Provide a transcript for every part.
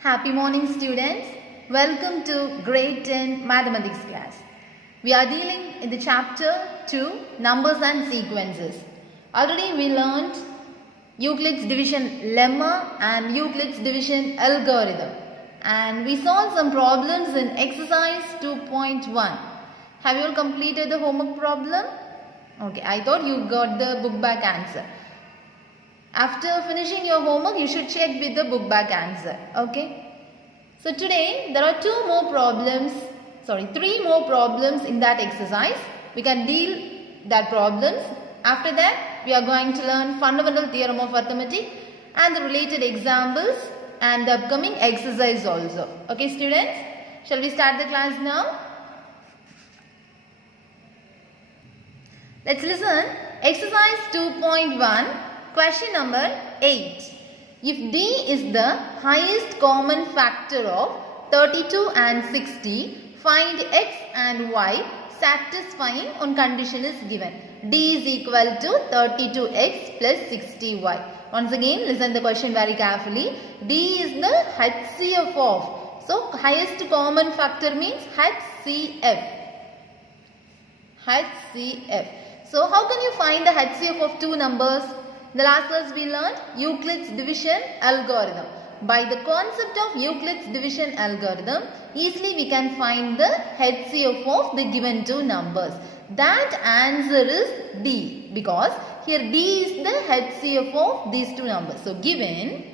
Happy morning students. Welcome to grade 10 mathematics class. We are dealing in the chapter 2 numbers and sequences. Already we learned Euclid's division lemma and Euclid's division algorithm. And we solved some problems in exercise 2.1. Have you all completed the homework problem? Okay, I thought you got the book back answer. After finishing your homework, you should check with the book back answer. Okay. So today there are three more problems in that exercise. We can deal that problems. After that, we are going to learn fundamental theorem of arithmetic and the related examples and the upcoming exercise also. Okay, students. Shall we start the class now? Let's listen. Exercise 2.1. Question number 8. If D is the highest common factor of 32 and 60, find X and Y satisfying on condition is given. D is equal to 32X plus 60Y. Once again, listen the question very carefully. D is the HCF of. So, highest common factor means HCF. HCF. So, how can you find the HCF of two numbers? In the last class we learned Euclid's division algorithm. By the concept of Euclid's division algorithm, easily we can find the HCF of the given two numbers. That answer is D, because here D is the HCF of these two numbers. So given,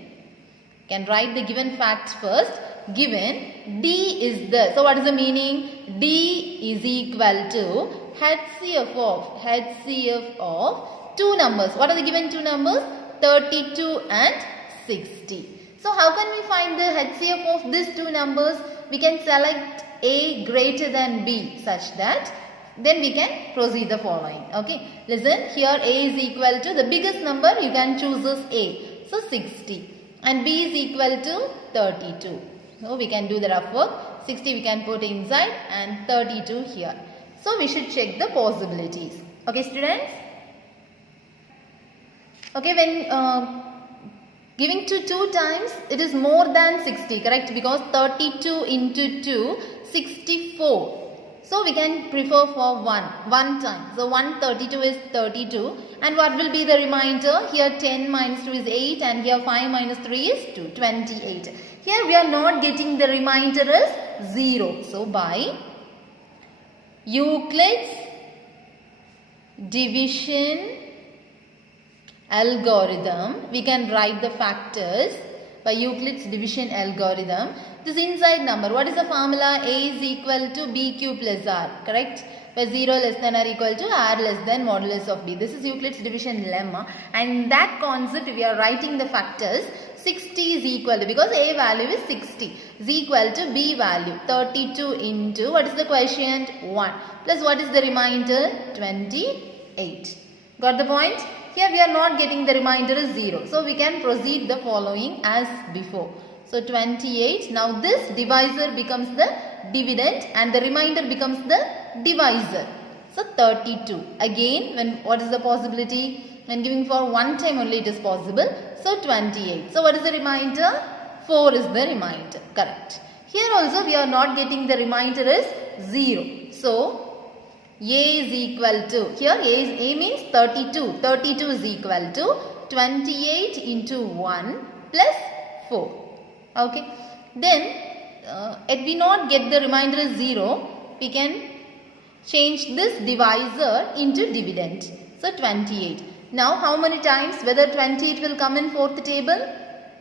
can write the given facts first. Given D is the, so what is the meaning? D is equal to HCF of two numbers. What are the given two numbers? 32 and 60. So how can we find the HCF of these two numbers? We can select A greater than B such that then we can proceed the following. Okay. Listen, here A is equal to the biggest number you can choose as A. So 60. And B is equal to 32. So we can do the rough work. 60 we can put inside and 32 here. So we should check the possibilities. Okay, students? Okay, when giving to 2 times, it is more than 60, correct? Because 32 into 2, 64. So, we can prefer for 1 time. So, 132 is 32. And what will be the remainder? Here 10 minus 2 is 8 and here 5 minus 3 is 2, 28. Here we are not getting the remainder as 0. So, by Euclid's division algorithm, we can write the factors by Euclid's division algorithm. This inside number, what is the formula? A is equal to BQ plus R, correct? Where 0 less than or equal to R less than modulus of B. This is Euclid's division lemma, and in that concept we are writing the factors. 60 is equal to, because A value is 60, is equal to B value 32 into, what is the quotient? 1 plus what is the remainder? 28. Got the point? Here we are not getting the remainder is 0. So we can proceed the following as before. So 28. Now this divisor becomes the dividend and the remainder becomes the divisor. So 32. Again, what is the possibility? When giving for one time only it is possible. So 28. So what is the remainder? 4 is the remainder. Correct. Here also we are not getting the remainder is 0. So A is equal to, here A means 32. 32 is equal to 28 into 1 plus 4. Okay. Then, if we not get the remainder is 0, we can change this divisor into dividend. So, 28. Now, how many times? Whether 28 will come in fourth table?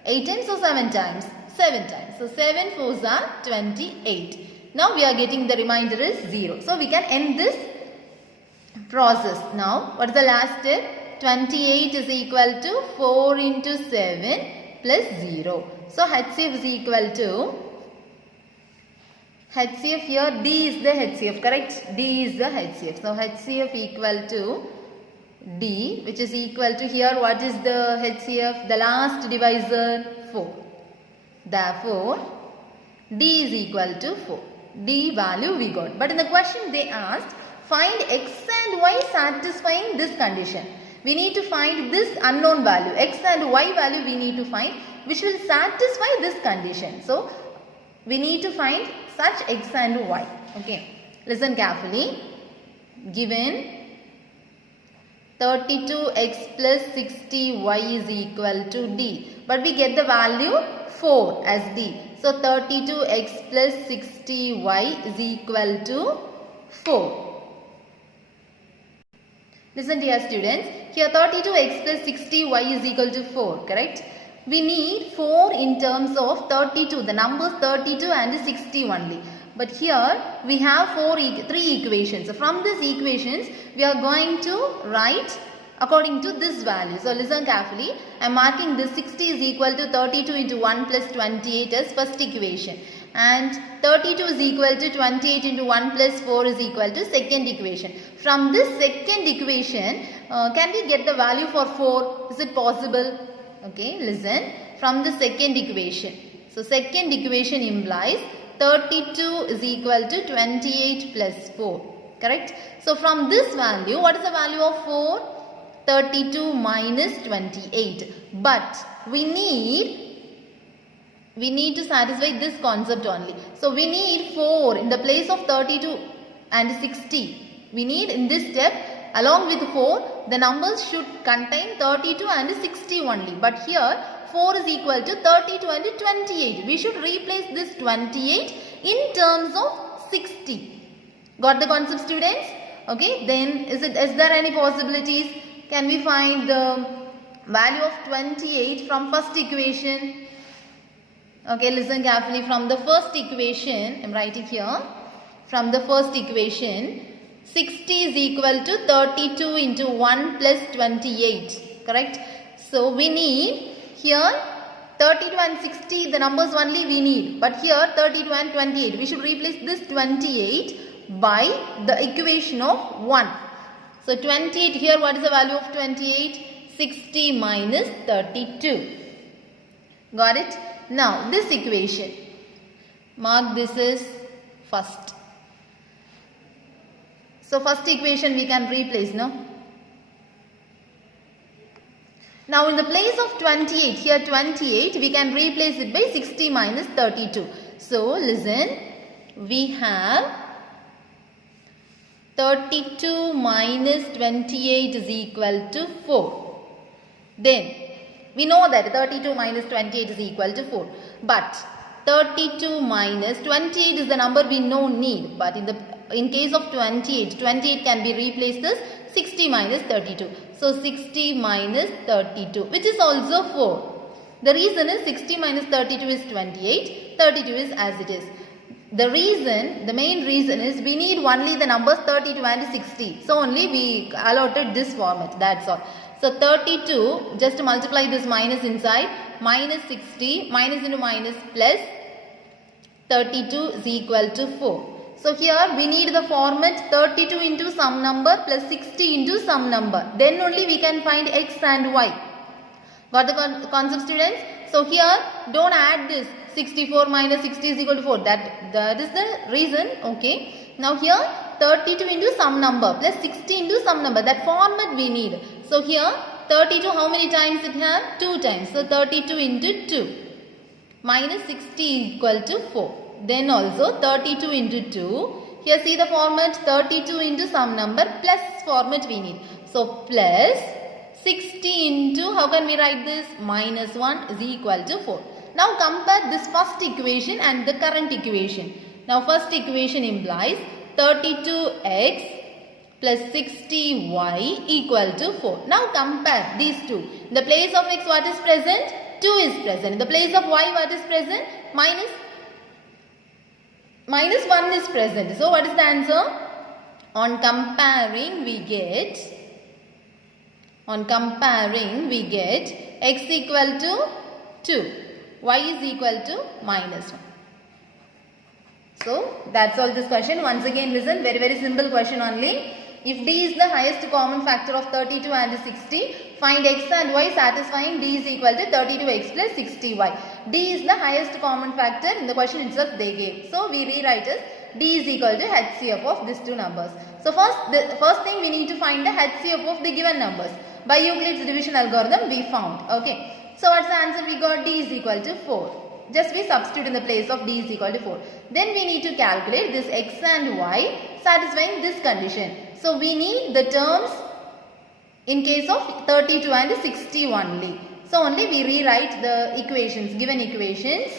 8 times or 7 times? 7 times. So, 7 fours are 28. Now, we are getting the remainder is 0. So, we can end this process. Now, what is the last step? 28 is equal to 4 into 7 plus 0. So, HCF is equal to, HCF here, D is the HCF, correct? D is the HCF. So, HCF equal to D, which is equal to here, what is the HCF? The last divisor, 4. Therefore, D is equal to 4. D value we got. But in the question they asked, find X and Y satisfying this condition. We need to find this unknown value. X and Y value we need to find. which will satisfy this condition. So we need to find such x and y. Okay, listen carefully. Given 32x plus 60y is equal to d, but we get the value 4 as d. So 32x plus 60y is equal to 4. Listen dear students, here 32x plus 60y is equal to 4, correct? We need 4 in terms of 32, the numbers 32 and 60 only. But here we have 3 equations. So from these equations we are going to write according to this value. So listen carefully. I am marking this 60 is equal to 32 into 1 plus 28 as first equation. And 32 is equal to 28 into 1 plus 4 is equal to second equation. From this second equation, can we get the value for 4? Is it possible? Okay, listen. From the second equation. So second equation implies 32 is equal to 28 plus 4. Correct? So from this value, what is the value of 4? 32 minus 28. But we need to satisfy this concept only. So we need 4 in the place of 32 and 60. We need in this step, along with 4, the numbers should contain 32 and 60 only. But here 4 is equal to 32 and 28. We should replace this 28 in terms of 60. Got the concept, students? Okay, then is there any possibilities? Can we find the value of 28 from first equation? Okay, listen carefully. From the first equation, I am writing here. From the first equation, 60 is equal to 32 into 1 plus 28. Correct? So we need here 32 and 60, the numbers only we need. But here 32 and 28. We should replace this 28 by the equation of 1. So 28 here, what is the value of 28? 60 minus 32. Got it? Now this equation, mark this as first. So first equation we can replace, no? Now in the place of 28, here 28, we can replace it by 60 minus 32. So listen, we have 32 minus 28 is equal to 4. Then we know that 32 minus 28 is equal to 4. But 32 minus 28 is the number we know need. But in case of 28 can be replaced as 60 minus 32. So 60 minus 32, which is also 4. The reason is 60 minus 32 is 28. 32 is as it is. The main reason is we need only the numbers 32 and 60. So only we allotted this format. That's all. So 32, just multiply this minus inside. Minus 60, minus into minus plus 32 is equal to 4. So here we need the format 32 into some number plus 60 into some number. Then only we can find x and y. Got the concept, students? So here don't add this 64 minus 60 is equal to 4. That is the reason. Okay. Now here 32 into some number plus 60 into some number. That format we need. So here 32 how many times it has? 2 times. So 32 into 2 minus 60 equal to 4. Then also 32 into 2. Here see the format 32 into some number plus format we need. So plus 60 into, how can we write this? Minus 1 is equal to 4. Now compare this first equation and the current equation. Now first equation implies 32x plus 60y equal to 4. Now compare these two. In the place of x what is present? 2 is present. In the place of y what is present? Minus 1 is present. So what is the answer? On comparing we get x equal to 2. Y is equal to minus 1. So that's all this question. Once again listen, very simple question only. If d is the highest common factor of 32 and 60, find x and y satisfying d is equal to 32x plus 60y. D is the highest common factor. In the question itself they gave. So we rewrite as d is equal to HCF of these two numbers. So the first thing we need to find the HCF of the given numbers. By Euclid's division algorithm we found. Okay. So what's the answer we got? D is equal to 4. Just we substitute in the place of D is equal to 4. Then we need to calculate this x and y satisfying this condition. So we need the terms in case of 32 and 60 only. So only we rewrite the equations, given equations.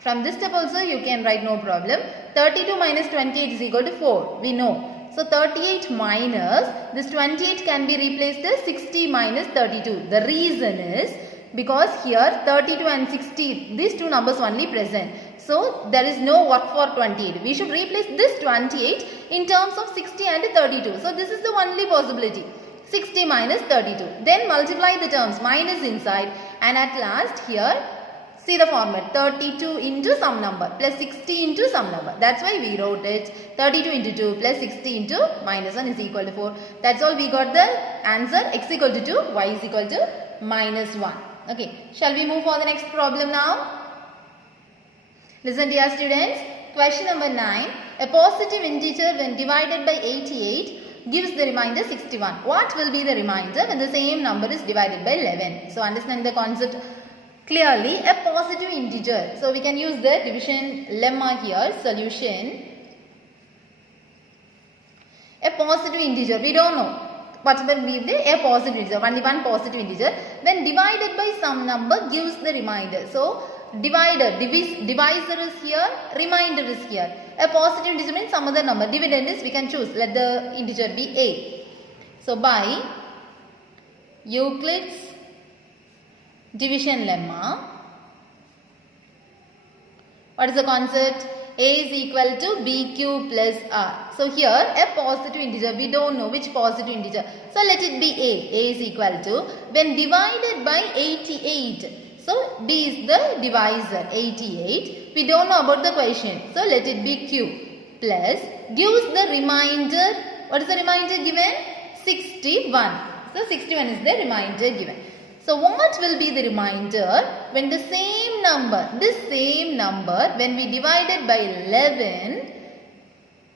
From this step also you can write, no problem. 32 minus 28 is equal to 4. We know. So 38 minus this 28 can be replaced as 60 minus 32. The reason is because here 32 and 60, these two numbers only present. So there is no work for 28. We should replace this 28 in terms of 60 and 32. So this is the only possibility. 60 minus 32. Then multiply the terms, minus inside, and at last here see the format, 32 into some number plus 60 into some number. That's why we wrote it 32 into 2 plus 60 into minus 1 is equal to 4. That's all, we got the answer, x equal to 2, y is equal to minus 1. Okay, shall we move for the next problem now? Listen dear students, question number 9. A positive integer when divided by 88 gives the remainder 61. What will be the remainder when the same number is divided by 11? So understand the concept clearly. A positive integer. So we can use the division lemma here. Solution. A positive integer. We don't know what will be a positive integer. Only one positive integer. When divided by some number gives the remainder. So divisor is here, remainder is here. A positive integer means some other number. Dividend is we can choose. Let the integer be a. So by Euclid's division lemma, what is the concept? A is equal to BQ plus R. So here a positive integer, we don't know which positive integer. So let it be A. A is equal to, when divided by 88. So B is the divisor, 88. We don't know about the quotient. So let it be Q plus, gives the remainder. What is the remainder given? 61. So 61 is the remainder given. So what will be the remainder when the same number, this same number, when we divided by 11,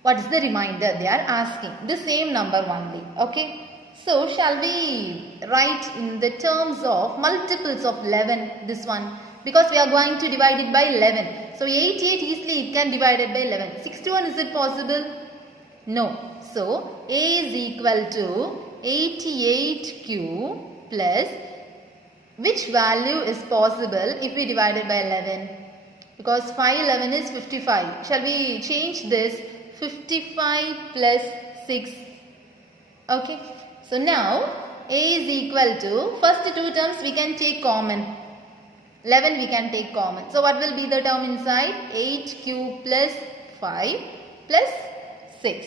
what is the remainder they are asking? The same number only. Okay. So shall we write in the terms of multiples of 11 this one? Because we are going to divide it by 11. So 88 easily it can divide it by 11. 61 is it possible? No. So A is equal to 88Q plus, which value is possible if we divide it by 11? Because 5 11 is 55. Shall we change this? 55 plus 6. Okay. So now A is equal to, first two terms we can take common. 11 we can take common. So what will be the term inside? 8Q plus 5 plus 6.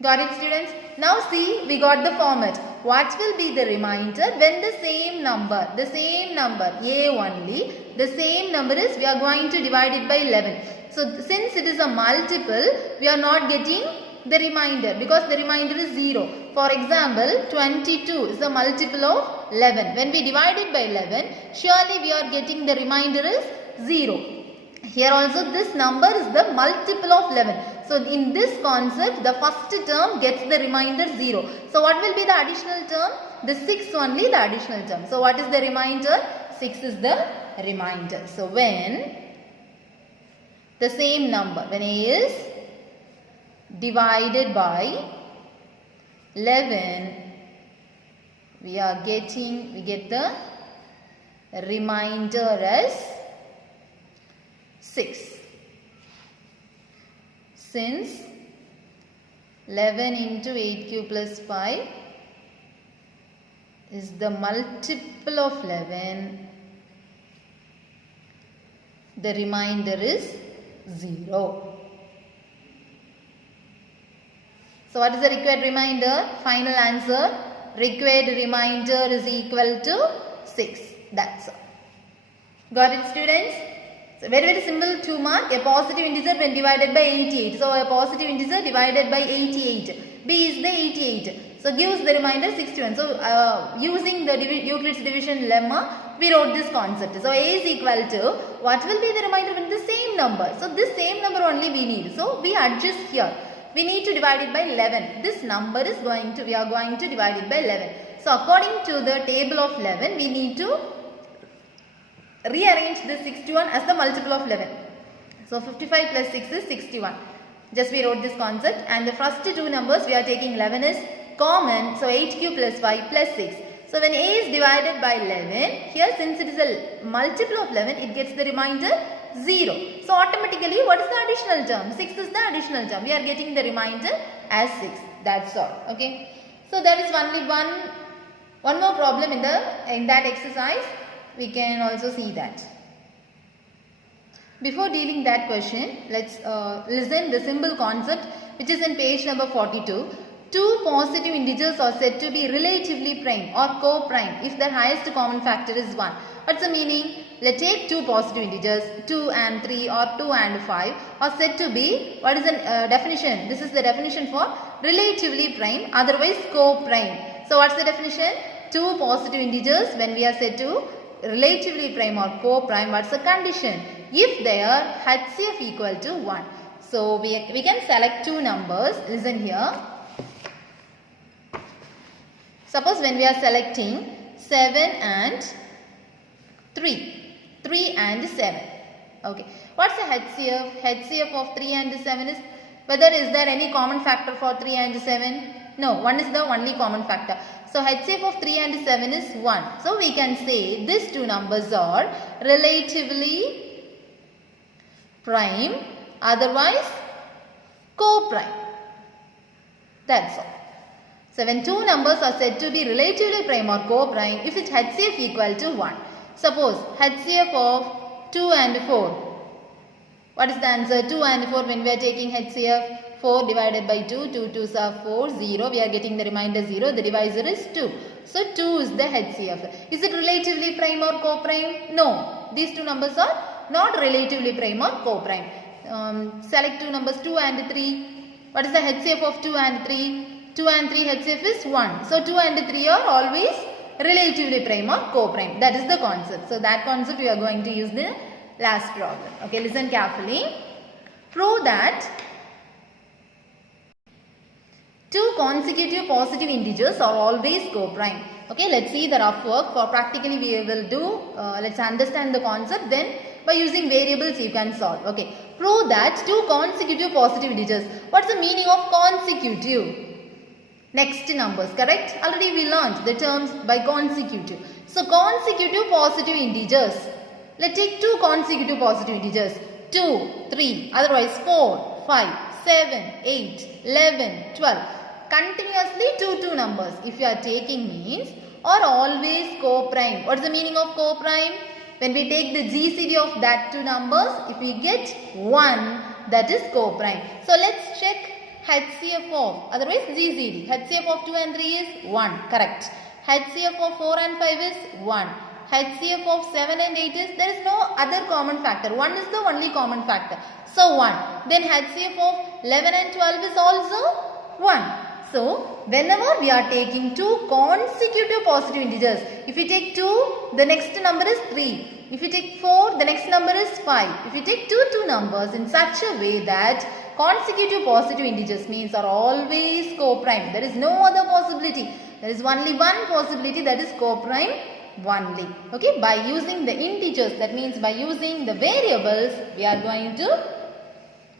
Got it students? Now see, we got the format. What will be the remainder when the same number, A only, the same number is, we are going to divide it by 11. So since it is a multiple, we are not getting the remainder because the remainder is 0. For example, 22 is the multiple of 11. When we divide it by 11, surely we are getting the remainder is 0. Here also this number is the multiple of 11. So in this concept, the first term gets the remainder 0. So what will be the additional term? The 6 only the additional term. So what is the remainder? 6 is the remainder. So when the same number, when A is divided by 11, we get the remainder as 6. Since 11 into 8Q plus 5 is the multiple of 11, the remainder is 0. So what is the required remainder? Final answer, required remainder is equal to 6. That's all. Got it students? So very simple 2 mark. A positive integer when divided by 88. So a positive integer divided by 88. B is the 88. So gives the remainder 61. So using the Euclid's division lemma, we wrote this concept. So A is equal to, what will be the remainder when the same number? So this same number only we need. So we adjust here. We need to divide it by 11. This number is we are going to divide it by 11. So according to the table of 11, we need to rearrange this 61 as the multiple of 11. So 55 plus 6 is 61. Just we wrote this concept, and the first two numbers we are taking 11 is common. So 8 plus 5 plus 6. So when A is divided by 11, here since it is a multiple of 11, it gets the remainder 0. So automatically what is the additional term? 6 is the additional term. We are getting the remainder as 6. That's all. Okay. So there is only one more problem in that exercise. We can also see that. Before dealing that question, let's listen the symbol concept which is in page number 42. Two positive integers are said to be relatively prime or co-prime if their highest common factor is 1. What's the meaning? Let's take two positive integers 2 and 3 or 2 and 5 are said to be, what is the definition? This is the definition for relatively prime, otherwise co-prime. So what's the definition? Two positive integers when we are said to relatively prime or co-prime, what's the condition? If their HCF equal to 1. So we can select two numbers. Listen here. Suppose when we are selecting 7 and 3. 3 and 7. Okay. What's the HCF? HCF of 3 and 7 is, whether is there any common factor for 3 and 7? No, 1 is the only common factor. So HCF of 3 and 7 is 1. So we can say these two numbers are relatively prime, otherwise co-prime. That's all. So when two numbers are said to be relatively prime or co-prime, if its HCF equal to 1. Suppose HCF of 2 and 4. What is the answer? 2 and 4 when we are taking HCF? 4 divided by 2, 2 2s are 4, 0. We are getting the remainder 0. The divisor is 2. So 2 is the HCF. Is it relatively prime or co-prime? No. These two numbers are not relatively prime or co-prime. Select two numbers 2 and 3. What is the HCF of 2 and 3? 2 and 3 HCF is 1. So 2 and 3 are always relatively prime or co-prime. That is the concept. So that concept we are going to use the last problem. Okay, listen carefully. Prove that two consecutive positive integers are always co-prime. Okay, let's see the rough work. For practically we will do, let's understand the concept, then by using variables you can solve. Okay, prove that two consecutive positive integers. What's the meaning of consecutive? Next numbers, correct? Already we learned the terms by consecutive. So consecutive positive integers. Let's take two consecutive positive integers. 2, 3, otherwise 4, 5, 7, 8, 11, 12. Continuously two numbers. If you are taking means are always co-prime. What is the meaning of co-prime? When we take the GCD of that two numbers, if we get 1, that is co-prime. So let's check HCF of, otherwise GCD. HCF of 2 and 3 is 1, correct. HCF of 4 and 5 is 1. HCF of 7 and 8 is, there is no other common factor. 1 is the only common factor. So 1. Then HCF of 11 and 12 is also 1. So whenever we are taking two consecutive positive integers, if you take 2, the next number is 3. If you take 4, the next number is 5. If you take two numbers in such a way that consecutive positive integers means are always co-prime. There is no other possibility. There is only one possibility, that is co-prime only. Okay, by using the integers, that means by using the variables, we are going to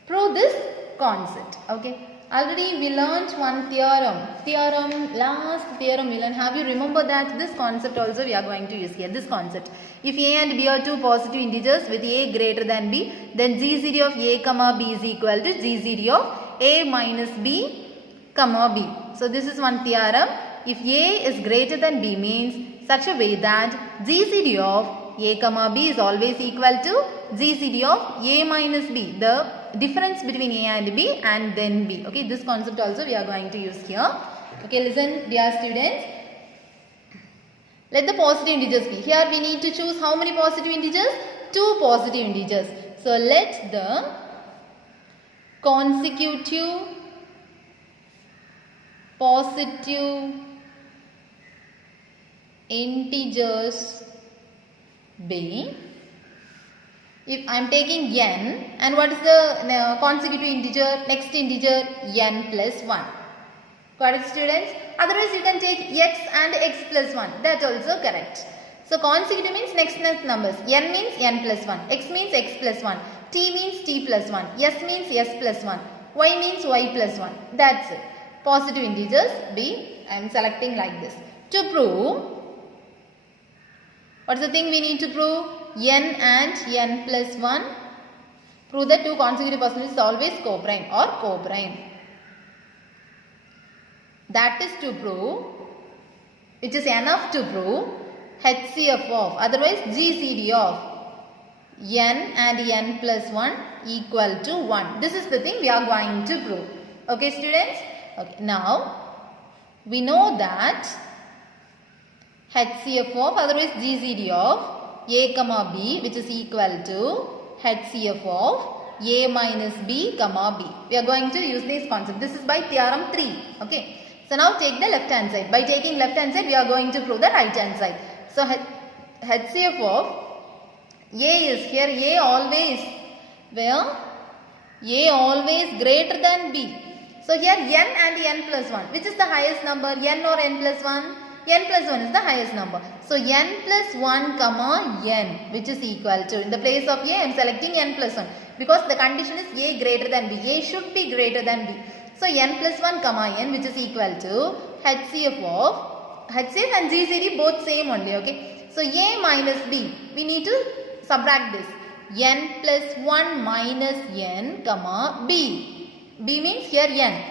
prove this concept. Okay, already we learnt one theorem. Last theorem we learned. Have you remember that? This concept also we are going to use here. This concept. If A and B are two positive integers with A greater than B, then GCD of A comma B is equal to GCD of A minus B comma B. So this is one theorem. If A is greater than B means such a way that GCD of A comma B is always equal to GCD of A minus B. The difference between A and B and then B. Okay, this concept also we are going to use here. Okay, listen dear students. Let the positive integers be. Here we need to choose how many positive integers? Two positive integers. So let the consecutive positive integers be, if I am taking n, and what is the consecutive integer, next integer, n plus 1. Correct students? Otherwise you can take x and x plus 1. That also correct. So consecutive means next numbers. N means n plus 1. X means x plus 1. T means t plus 1. S means s plus 1. Y means y plus 1. That's it. Positive integers B. I am selecting like this. To prove, what's the thing we need to prove? N and n plus 1. Prove that two consecutive percentages is always coprime or coprime. That is to prove, which is enough to prove HCF of, otherwise GCD of n and n plus 1 equal to 1. This is the thing we are going to prove. Okay, students? Okay, now we know that HCF of, otherwise GCD of A comma B, which is equal to HCF of A minus B comma B. We are going to use this concept. This is by theorem 3. Okay. So now take the left hand side. By taking left hand side, we are going to prove the right hand side. So HCF of A is here. A always, where? A always greater than B. So here n and n plus 1. Which is the highest number? N or n plus 1? N plus 1 is the highest number. So n plus 1 comma n, which is equal to, in the place of A I am selecting n plus 1. Because the condition is A greater than B. A should be greater than B. So n plus 1 comma n, which is equal to HCF of, HCF and GCD both same only. Okay. So A minus B, we need to subtract this. N plus 1 minus n comma B. B means here n.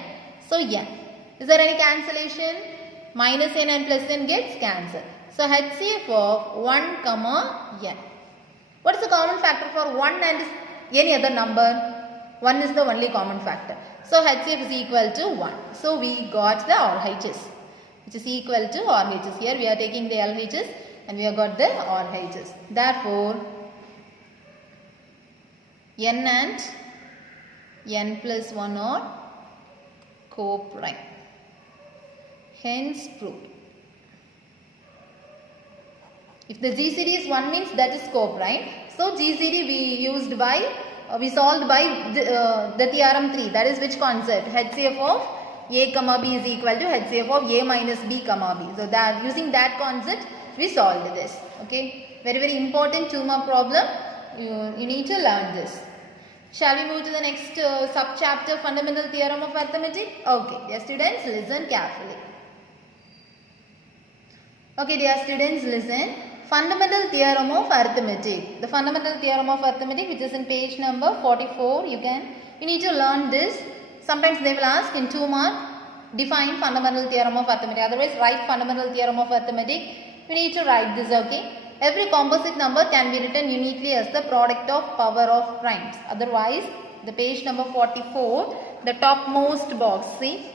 So n. Is there any cancellation? Minus n and plus n gets cancelled. So HCF of 1 comma n. What is the common factor for 1 and any other number? 1 is the only common factor. So HCF is equal to 1. So we got the RHS, which is equal to RHS. Here we are taking the LHS and we have got the RHS. Therefore, n and n plus 1 are coprime. Hence proved. If the GCD is 1 means that is coprime. So GCD we solved by the theorem 3. That is which concept? HCF of A comma B is equal to HCF of A minus B comma B. So that using that concept we solved this. Okay. Very very important 2-mark problem. You need to learn this. Shall we move to the next sub-chapter, Fundamental Theorem of Arithmetic? Okay, dear students, listen carefully. Okay, dear students, listen. Fundamental Theorem of Arithmetic. The Fundamental Theorem of Arithmetic, which is in page number 44. You need to learn this. Sometimes they will ask in 2-mark, define Fundamental Theorem of Arithmetic. Otherwise, write Fundamental Theorem of Arithmetic. We need to write this, okay. Every composite number can be written uniquely as the product of power of primes. Otherwise, the page number 44, the topmost box, see,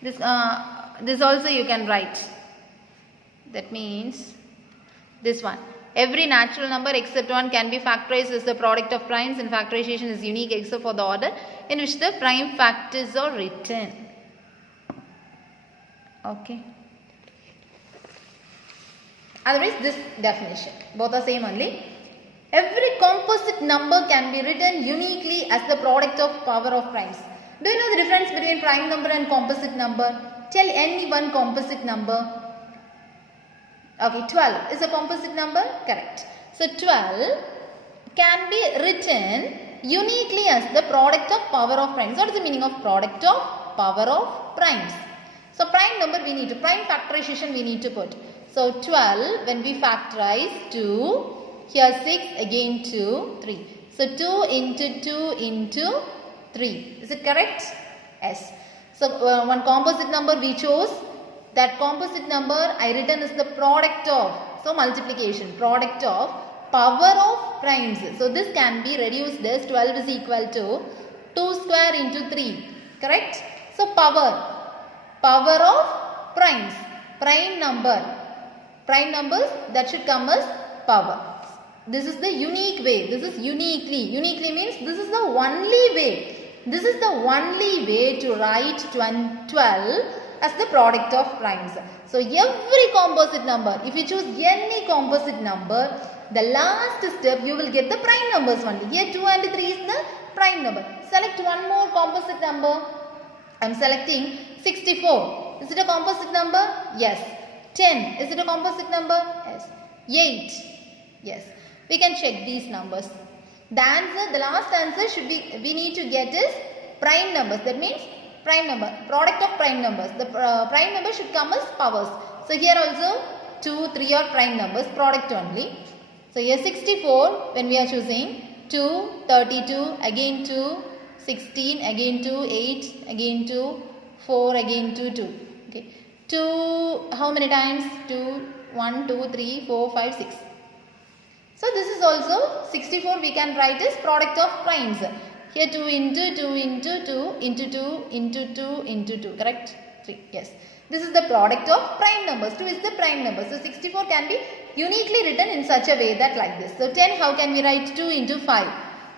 this also you can write. That means this one. Every natural number except 1 can be factorized as the product of primes, and factorization is unique except for the order in which the prime factors are written. Okay. Otherwise, this definition. Both are same only. Every composite number can be written uniquely as the product of power of primes. Do you know the difference between prime number and composite number? Tell any one composite number. Okay, 12 is a composite number? Correct. So, 12 can be written uniquely as the product of power of primes. What is the meaning of product of power of primes? So, prime number we need to, prime factorization we need to put. So, 12 when we factorize 2, here 6, again 2, 3. So, 2 into 2 into 3. Is it correct? Yes. So, one composite number we chose. That composite number I written is the product of, so multiplication, product of power of primes. So, this can be reduced as 12 is equal to 2 square into 3. Correct? So, power of primes, prime numbers that should come as power. This is the unique way. This is uniquely means this is the only way. This is the only way to write 12 as the product of primes. So, every composite number, if you choose any composite number, the last step you will get the prime numbers only. Here 2 and 3 is the prime number. Select one more composite number. I am selecting 64. Is it a composite number? Yes. 10. Is it a composite number? Yes. 8. Yes. We can check these numbers. The answer, the last answer should be, we need to get is prime numbers. That means prime number, product of prime numbers. The prime number should come as powers. So here also 2, 3 are prime numbers, product only. So here 64 when we are choosing 2, 32, again 2, 16, again 2, 8, again 2, 4, again 2, 2. Okay. 2, how many times? 2, 1, 2, 3, 4, 5, 6. So this is also 64 we can write as product of primes. Here 2 into 2 into 2 into 2 into 2 into 2. Correct? 3. Yes. This is the product of prime numbers. 2 is the prime number. So 64 can be uniquely written in such a way that like this. So 10, how can we write 2 into 5?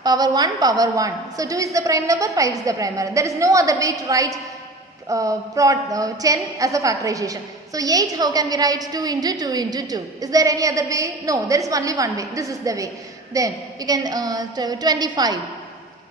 Power 1, power 1. So 2 is the prime number, 5 is the prime number. There is no other way to write 10 as a factorization. So 8, how can we write 2 into 2 into 2? Is there any other way? No, there is only one way. This is the way. Then you can 25.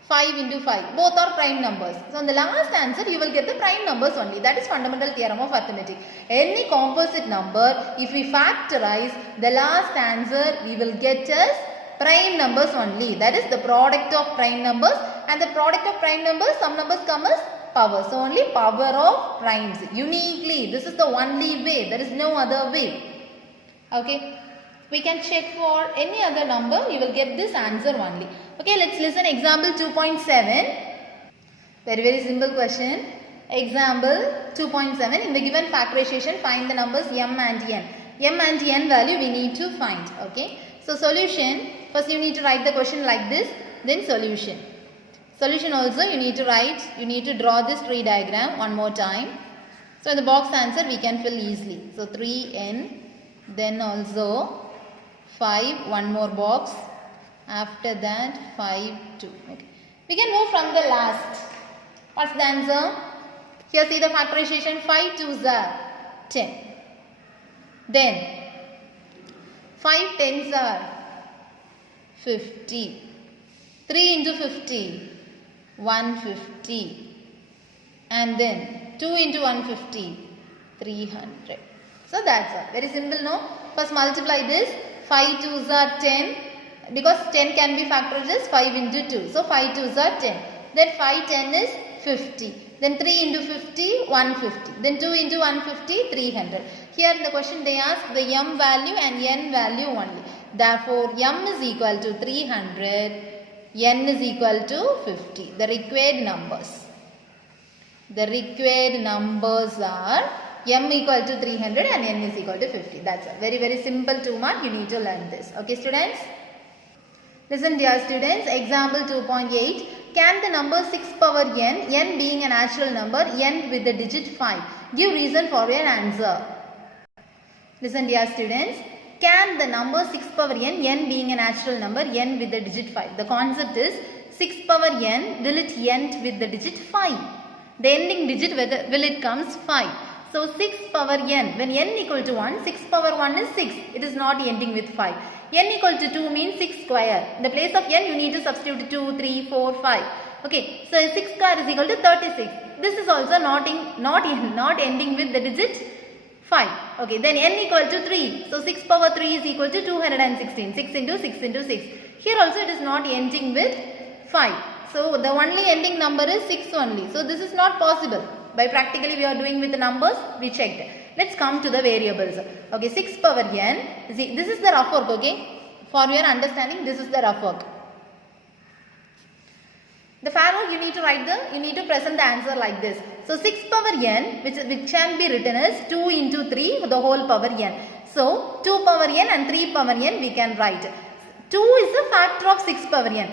5 into 5. Both are prime numbers. So, on the last answer, you will get the prime numbers only. That is fundamental theorem of arithmetic. Any composite number, if we factorize, the last answer we will get as prime numbers only. That is the product of prime numbers. And the product of prime numbers, some numbers come as power. So, only power of primes. Uniquely. This is the only way. There is no other way. Okay. We can check for any other number. You will get this answer only. Okay, let's listen example 2.7. Very simple question. Example 2.7. In the given factorization, find the numbers m and n. M and n value we need to find. Okay. So solution. First you need to write the question like this. Then solution. Solution also you need to write. You need to draw this tree diagram one more time. So in the box answer we can fill easily. So 3n. Then also 5. One more box. After that 5, 2. Okay. We can move from the last. What's the answer? Here see the factorization. 5 2s are 10. Then 5 10s are 50. 3 into 50 150. And then 2 into 150 300. So that's all. Very simple, no? First multiply this. 5 2s are 10. Because 10 can be factorized as 5 into 2. So 5 2s are 10. Then 5 10 is 50. Then 3 into 50 150. Then 2 into 150 300. Here in the question they ask the m value and n value only. Therefore m is equal to 300. N is equal to 50. The required numbers. The required numbers are m equal to 300 and n is equal to 50. That's a very simple 2 mark. You need to learn this. Okay students? Listen dear students, example 2.8. Can the number 6 power n being a natural number, end with the digit 5? Give reason for your answer. Listen dear students, can the number 6 power n being a natural number, end with the digit 5? The concept is 6 power n, will it end with the digit 5? The ending digit, will it comes 5? So 6 power n, when n equal to 1, 6 power 1 is 6. It is not ending with 5. N equal to 2 means 6 square. In the place of n, you need to substitute 2, 3, 4, 5. Okay, so 6 square is equal to 36. This is also not ending with the digit 5. Okay, then n equal to 3. So 6 power 3 is equal to 216. 6 into 6 into 6. Here also it is not ending with 5. So the only ending number is 6 only. So this is not possible. By practically we are doing with the numbers, we checked. Let's come to the variables. Okay, 6 power n. See, this is the rough work, okay. For your understanding, this is the rough work. The fair work you need to present the answer like this. So 6 power n, which can be written as 2 into 3 the whole power n. So 2 power n and 3 power n we can write. 2 is a factor of 6 power n.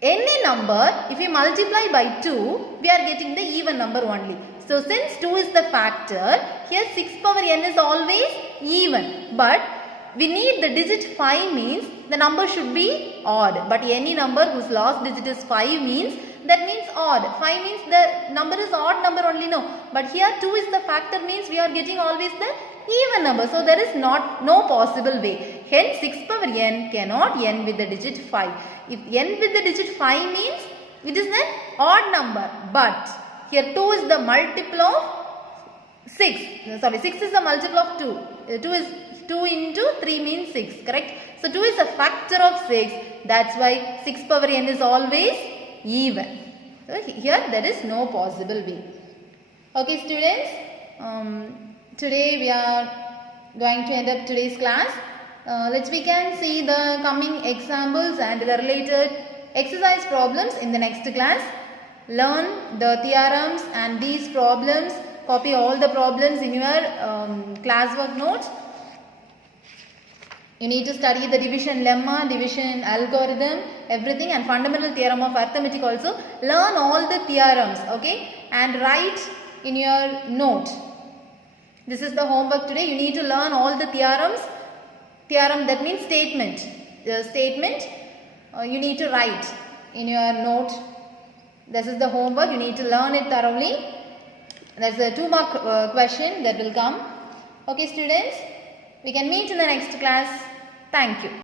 Any number, if we multiply by 2, we are getting the even number only. So since 2 is the factor, here 6 power n is always even. But we need the digit 5 means the number should be odd. But any number whose last digit is 5 means, that means odd. 5 means the number is odd number only, no. But here 2 is the factor means we are getting always the even number. So there is no possible way. Hence 6 power n cannot end with the digit 5. If n with the digit 5 means it is an odd number. But here 2 is the multiple of 6. Sorry, 6 is the multiple of 2. 2 is 2 into 3 means 6, correct? So 2 is a factor of 6. That's why 6 power n is always even. So here there is no possible way. Okay students, today we are going to end up today's class. We can see the coming examples and the related exercise problems in the next class. Learn the theorems and these problems. Copy all the problems in your classwork notes. You need to study the division lemma, division algorithm, everything, and fundamental theorem of arithmetic also. Learn all the theorems, okay, and write in your note. This is the homework today. You need to learn all the theorems. Theorem, that means statement. The statement you need to write in your note. This is the homework. You need to learn it thoroughly. There's a 2-mark question that will come. Okay students, we can meet in the next class. Thank you.